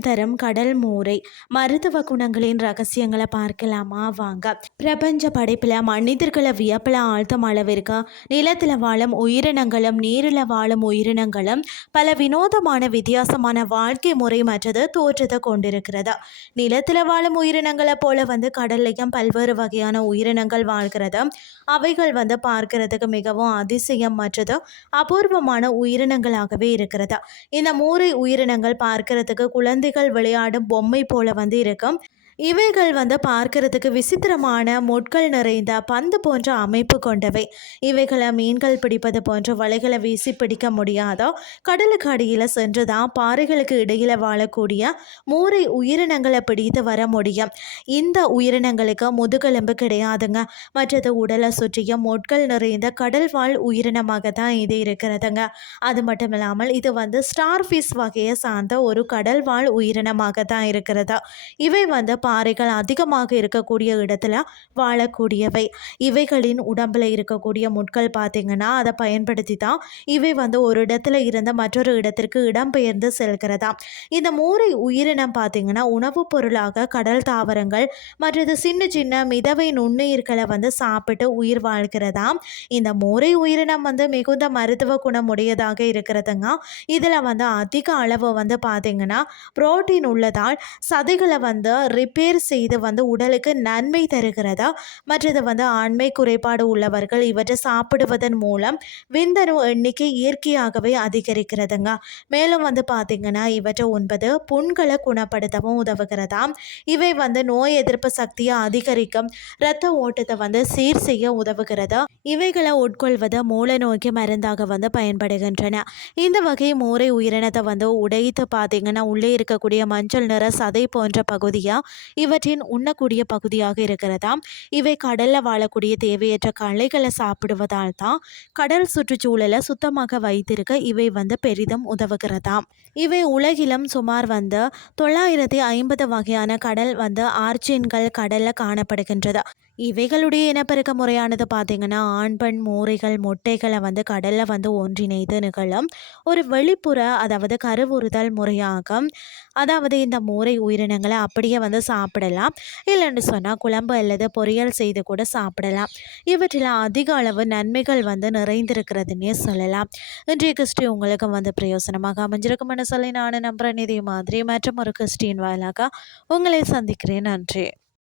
ஆரோக்கியம் தரும் கடல் மூரை மருத்துவ குணங்களின் ரகசியங்களை பார்க்கலாமா வாங்க. பிரபஞ்ச படைப்பில் மனிதர்களை வியப்பில் ஆழ்த்தும் அளவிற்கு நிலத்தில் வாழும் உயிரினங்களும் நீரில் வாழும் உயிரினங்களும் பல வினோதமான வித்தியாசமான வாழ்க்கை முறை மற்றது தோற்றத்தை கொண்டிருக்கிறது. நிலத்தில் வாழும் உயிரினங்களை போல கடல்லையும் பல்வேறு வகையான உயிரினங்கள் வாழ்கிறது. அவைகள் பார்க்கறதுக்கு மிகவும் அதிசயம் மற்றது அபூர்வமான உயிரினங்களாகவே இருக்கிறது. இந்த மூரை உயிரினங்கள் பார்க்கறதுக்கு குழந்தைகள் விளையாடும் பொம்மை போல இருக்கும். இவைகள் பார்க்கறதுக்கு விசித்திரமான மொட்கள் நிறைந்த பந்து போன்ற அமைப்பு கொண்டவை. இவைகளை மீன்கள் பிடிப்பது போன்ற வலைகளை வீசி பிடிக்க முடியாதோ கடலுக்கு அடியில் சென்று தான் பாறைகளுக்கு இடையில் வாழக்கூடிய மூரை உயிரினங்களை பிடித்து வர முடியும். இந்த உயிரினங்களுக்கு முதுகெலும்பு கிடையாதுங்க. மற்றது உடலை சுற்றிய மொட்கள் நிறைந்த கடல் வாழ் உயிரினமாக தான் இது இருக்கிறதுங்க. அது மட்டும் இல்லாமல் இது ஸ்டார் ஃபிஷ் வகையை சார்ந்த ஒரு கடல் வாழ் உயிரினமாக தான் இருக்கிறது. இவை பாறைகள் அதிகமாக இருக்கக்கூடிய இடத்துல வாழக்கூடியவை. இவைகளின் உடம்புல இருக்கக்கூடிய முட்கள் பார்த்திங்கன்னா அதை பயன்படுத்தி தான் இவை ஒரு இடத்துல இருந்து மற்றொரு இடத்திற்கு இடம்பெயர்ந்து செல்கிறதா. இந்த மூரை உயிரினம் பார்த்திங்கன்னா உணவுப் பொருளாக கடல் தாவரங்கள் மற்றது சின்ன சின்ன மிதவை நுண்ணுயிர்களை சாப்பிட்டு உயிர் வாழ்கிறதா. இந்த மூரை உயிரினம் மிகுந்த மருத்துவ குணம் உடையதாக இருக்கிறதுங்க. இதில் அதிக அளவு பார்த்திங்கன்னா புரோட்டீன் உள்ளதால் சதைகளை ரிப்பேர் செய்து உடலுக்கு நன்மை தருகிறதா. மற்றது ஆண்மை குறைபாடு உள்ளவர்கள் இவற்றை சாப்பிடுவதன் மூலம் விந்தணு எண்ணிக்கை இயற்கையாகவே அதிகரிக்கிறதுங்க. மேலும் பார்த்திங்கன்னா இவற்றை உண்பது புண்களை குணப்படுத்தவும் உதவுகிறதா. இவை நோய் எதிர்ப்பு சக்தியை அதிகரிக்கும், இரத்த ஓட்டத்தை சீர் செய்ய உதவுகிறது. இவைகளை உட்கொள்வது மூல நோய்க்கு மருந்தாக பயன்படுகின்றன. இந்த வகை மூரை உயிரினத்தை உடைத்து பார்த்திங்கன்னா உள்ளே இருக்கக்கூடிய மஞ்சள் நிற சதை போன்ற பகுதியாக இவற்றின் உண்ணக்கூடிய பகுதியாக இருக்கிறதா. இவை கடலில் வாழக்கூடிய தேவையற்ற களைகளை சாப்பிடுவதால் தான் கடல் சுற்றுச்சூழலை சுத்தமாக வைத்திருக்க இவை பெரிதும் உதவுகிறதாம். இவை உலகிலும் சுமார் 950 வகையான கடல் ஆர்ச்சின்கள் கடலில் காணப்படுகின்றது. இவைகளுடைய இனப்பெருக்க முறையானது பார்த்திங்கன்னா ஆண் பெண் மூரைகள் முட்டைகளை கடலில் ஒன்றிணைந்து நிகழும் ஒரு வெளிப்புற அதாவது கருவுறுதல் முறையாகும். அதாவது இந்த மூரை உயிரினங்களை அப்படியே சாப்பிடலாம், இல்லைன்னு சொன்னால் குழம்பு அல்லது பொரியல் செய்து கூட சாப்பிடலாம். இவற்றில் அதிக அளவு நன்மைகள் நிறைந்திருக்கிறதுனே சொல்லலாம். இன்றைய கிறிஸ்டி உங்களுக்கு பிரயோசனமாக அமைஞ்சிருக்கும்னு சொல்லி நான் நம்புகிறேன். இதே மாதிரி மற்றும் ஒரு கிறிஸ்டின் வாயிலாக உங்களை சந்திக்கிறேன். நன்றி.